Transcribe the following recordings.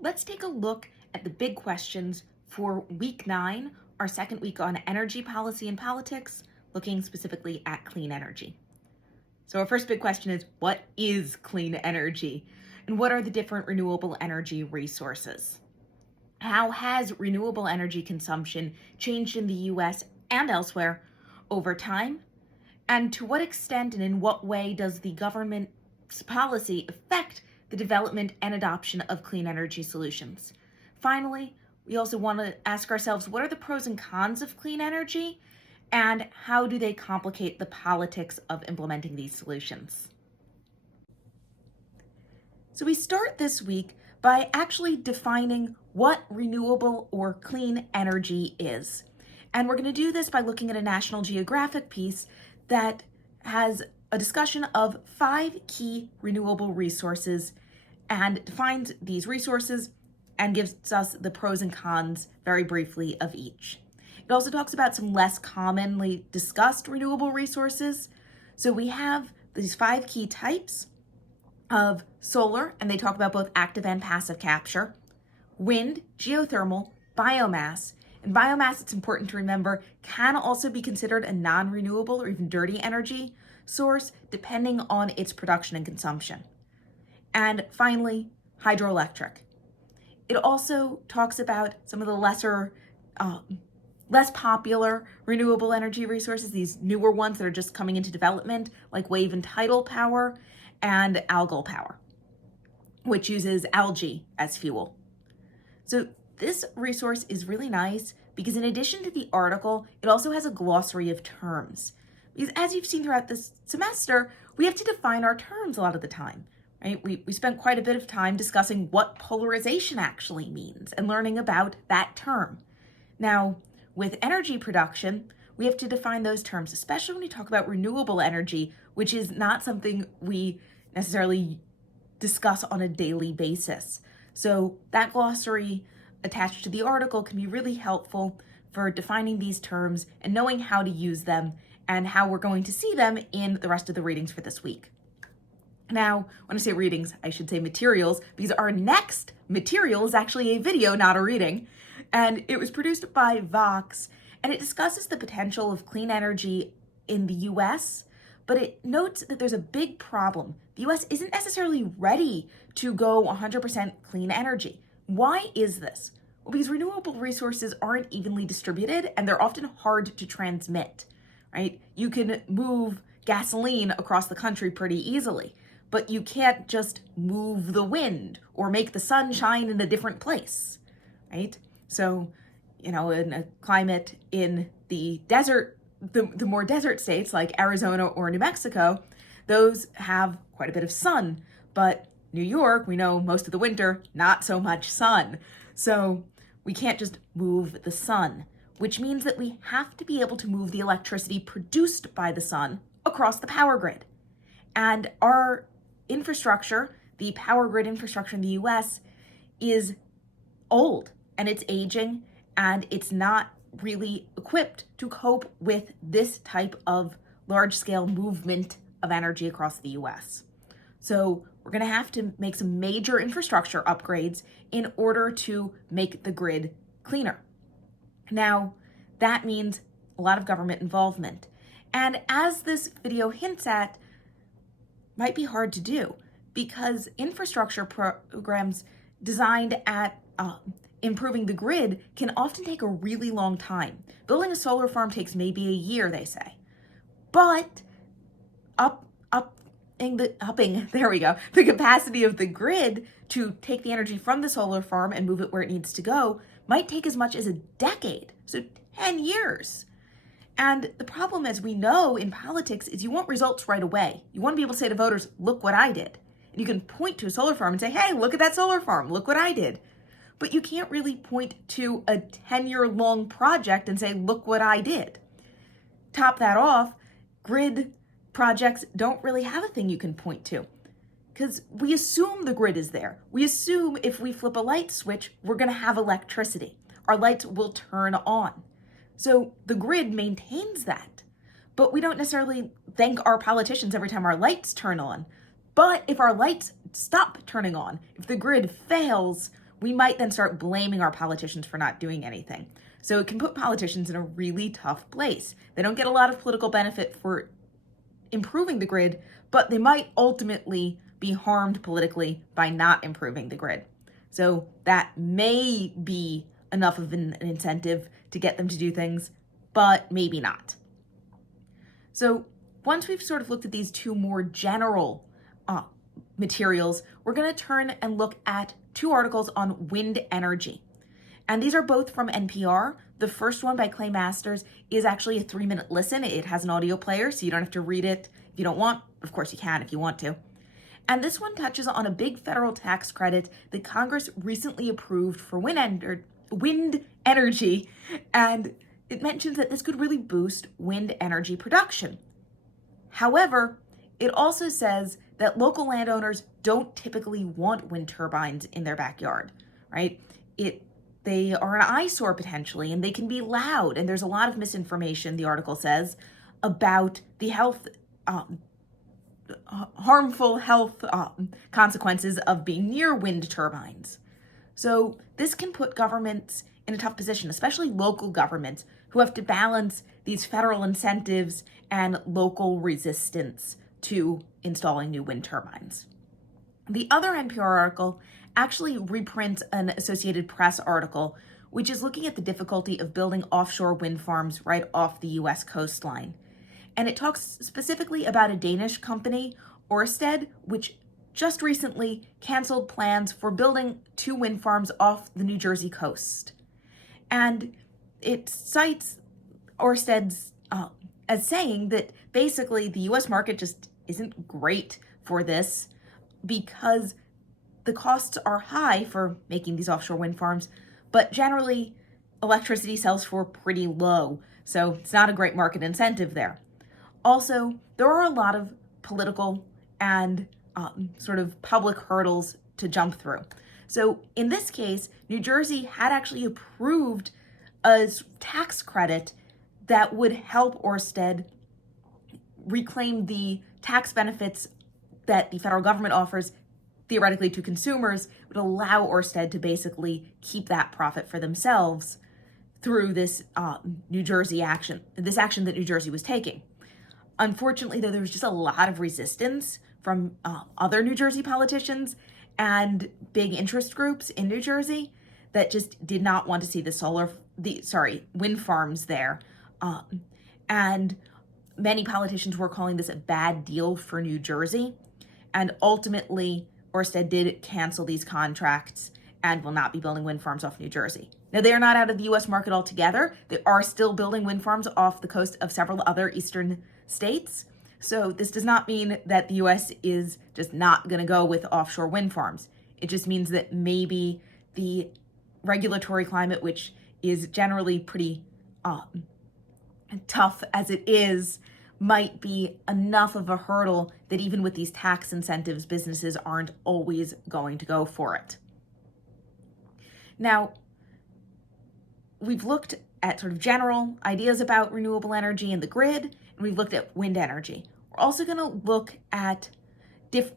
Let's take a look at the big questions for week 9, our second week on energy policy and politics, looking specifically at clean energy. So our first big question is, what is clean energy? And what are the different renewable energy resources? How has renewable energy consumption changed in the US and elsewhere over time? And to what extent and in what way does the government's policy affect the development and adoption of clean energy solutions? Finally, we also want to ask ourselves, what are the pros and cons of clean energy, and how do they complicate the politics of implementing these solutions? So we start this week by actually defining what renewable or clean energy is. And we're going to do this by looking at a National Geographic piece that has a discussion of 5 key renewable resources and defines these resources and gives us the pros and cons very briefly of each. It also talks about some less commonly discussed renewable resources. So we have these 5 key types of solar, and they talk about both active and passive capture, wind, geothermal, biomass. And biomass, it's important to remember, can also be considered a non-renewable or even dirty energy source, depending on its production and consumption. And finally, hydroelectric. It also talks about some of the less popular renewable energy resources, these newer ones that are just coming into development, like wave and tidal power and algal power, which uses algae as fuel. So this resource is really nice because in addition to the article, it also has a glossary of terms. Because as you've seen throughout this semester, we have to define our terms a lot of the time, right? We spent quite a bit of time discussing what polarization actually means and learning about that term. Now, with energy production, we have to define those terms, especially when we talk about renewable energy, which is not something we necessarily discuss on a daily basis. So that glossary attached to the article can be really helpful for defining these terms and knowing how to use them and how we're going to see them in the rest of the readings for this week. Now, when I say readings, I should say materials, because our next material is actually a video, not a reading. And it was produced by Vox, and it discusses the potential of clean energy in the US, but it notes that there's a big problem. The US isn't necessarily ready to go 100% clean energy. Why is this? Well, because renewable resources aren't evenly distributed and they're often hard to transmit, right? You can move gasoline across the country pretty easily, but you can't just move the wind or make the sun shine in a different place, right? So, in a climate in the desert, the more desert states like Arizona or New Mexico, those have quite a bit of sun. But New York, we know most of the winter, not so much sun. So we can't just move the sun, which means that we have to be able to move the electricity produced by the sun across the power grid. And our infrastructure, the power grid infrastructure in the US, is old and it's aging and it's not really equipped to cope with this type of large-scale movement of energy across the US. So we're going to have to make some major infrastructure upgrades in order to make the grid cleaner. Now, that means a lot of government involvement. And as this video hints at, might be hard to do because infrastructure programs designed at improving the grid can often take a really long time. Building a solar farm takes maybe a year, they say. But upping the capacity of the grid to take the energy from the solar farm and move it where it needs to go might take as much as a decade, so 10 years. And the problem, as we know in politics, is you want results right away. You want to be able to say to voters, look what I did. And you can point to a solar farm and say, hey, look at that solar farm, look what I did. But you can't really point to a 10-year-long project and say, look what I did. Top that off, grid projects don't really have a thing you can point to because we assume the grid is there. We assume if we flip a light switch, we're going to have electricity. Our lights will turn on. So the grid maintains that, but we don't necessarily thank our politicians every time our lights turn on. But if our lights stop turning on, if the grid fails, we might then start blaming our politicians for not doing anything. So it can put politicians in a really tough place. They don't get a lot of political benefit for improving the grid, but they might ultimately be harmed politically by not improving the grid. So that may be enough of an incentive to get them to do things, but maybe not. So once we've sort of looked at these two more general materials, we're going to turn and look at two articles on wind energy. And these are both from NPR. The first one by Clay Masters is actually a 3-minute listen. It has an audio player, so you don't have to read it if you don't want. Of course, you can if you want to. And this one touches on a big federal tax credit that Congress recently approved for wind energy. And it mentions that this could really boost wind energy production. However, it also says that local landowners don't typically want wind turbines in their backyard, right? They are an eyesore potentially, and they can be loud. And there's a lot of misinformation, the article says, about the harmful health consequences of being near wind turbines. So this can put governments in a tough position, especially local governments who have to balance these federal incentives and local resistance to installing new wind turbines. The other NPR article actually reprints an Associated Press article, which is looking at the difficulty of building offshore wind farms right off the US coastline. And it talks specifically about a Danish company, Ørsted, which just recently canceled plans for building 2 wind farms off the New Jersey coast. And it cites Ørsted's as saying that basically the US market just isn't great for this because the costs are high for making these offshore wind farms, but generally electricity sells for pretty low, so it's not a great market incentive there. Also, there are a lot of political and sort of public hurdles to jump through. So in this case, New Jersey had actually approved a tax credit that would help Ørsted reclaim the tax benefits that the federal government offers theoretically to consumers, would allow Ørsted to basically keep that profit for themselves through this New Jersey action, this action that New Jersey was taking. Unfortunately, though, there was just a lot of resistance from other New Jersey politicians and big interest groups in New Jersey that just did not want to see the wind farms there. And many politicians were calling this a bad deal for New Jersey. And ultimately, Ørsted did cancel these contracts and will not be building wind farms off New Jersey. Now, they are not out of the U.S. market altogether. They are still building wind farms off the coast of several other eastern states. So this does not mean that the U.S. is just not going to go with offshore wind farms. It just means that maybe the regulatory climate, which is generally pretty tough as it is, might be enough of a hurdle that even with these tax incentives, businesses aren't always going to go for it. Now, we've looked at sort of general ideas about renewable energy and the grid, and we've looked at wind energy. We're also going to look at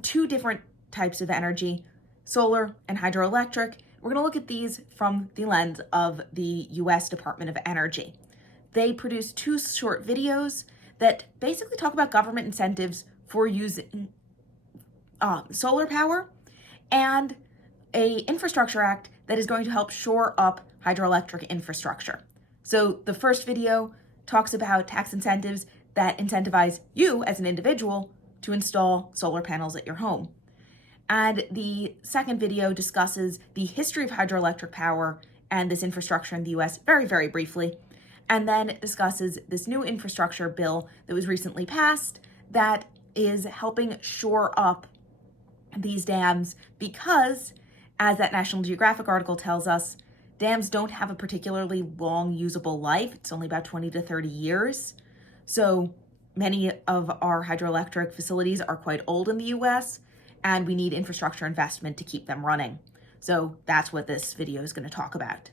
two different types of energy, solar and hydroelectric. We're going to look at these from the lens of the U.S. Department of Energy. They produced 2 short videos that basically talk about government incentives for using solar power and a infrastructure act that is going to help shore up hydroelectric infrastructure. So the first video talks about tax incentives that incentivize you as an individual to install solar panels at your home. And the second video discusses the history of hydroelectric power and this infrastructure in the US very, very briefly, and then discusses this new infrastructure bill that was recently passed that is helping shore up these dams because, as that National Geographic article tells us, dams don't have a particularly long usable life. It's only about 20 to 30 years. So many of our hydroelectric facilities are quite old in the US, and we need infrastructure investment to keep them running. So that's what this video is going to talk about.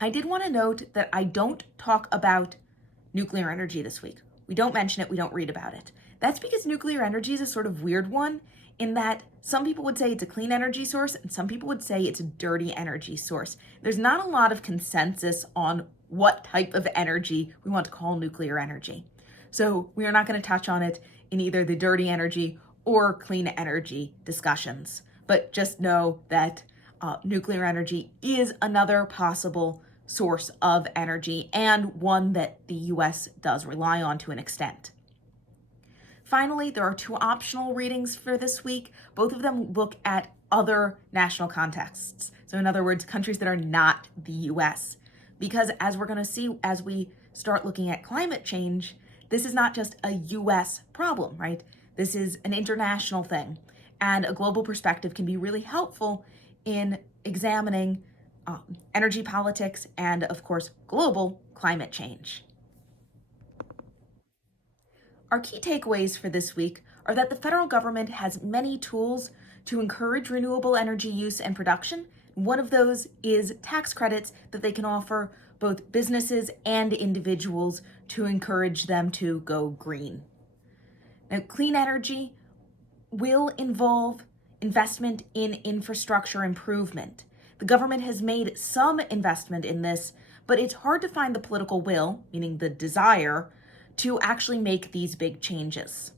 I did want to note that I don't talk about nuclear energy this week. We don't mention it, we don't read about it. That's because nuclear energy is a sort of weird one in that some people would say it's a clean energy source and some people would say it's a dirty energy source. There's not a lot of consensus on what type of energy we want to call nuclear energy. So we are not going to touch on it in either the dirty energy or clean energy discussions. But just know that nuclear energy is another possible source of energy and one that the US does rely on to an extent. Finally, there are two optional readings for this week. Both of them look at other national contexts. So in other words, countries that are not the US. Because as we're going to see as we start looking at climate change, this is not just a US problem, right? This is an international thing. And a global perspective can be really helpful in examining energy politics and, of course, global climate change. Our key takeaways for this week are that the federal government has many tools to encourage renewable energy use and production. One of those is tax credits that they can offer both businesses and individuals to encourage them to go green. Now, clean energy will involve investment in infrastructure improvement. The government has made some investment in this, but it's hard to find the political will, meaning the desire, to actually make these big changes.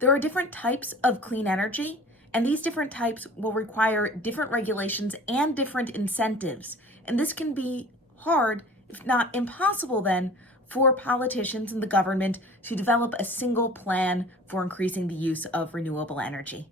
There are different types of clean energy, and these different types will require different regulations and different incentives. And this can be hard, if not impossible then, for politicians and the government to develop a single plan for increasing the use of renewable energy.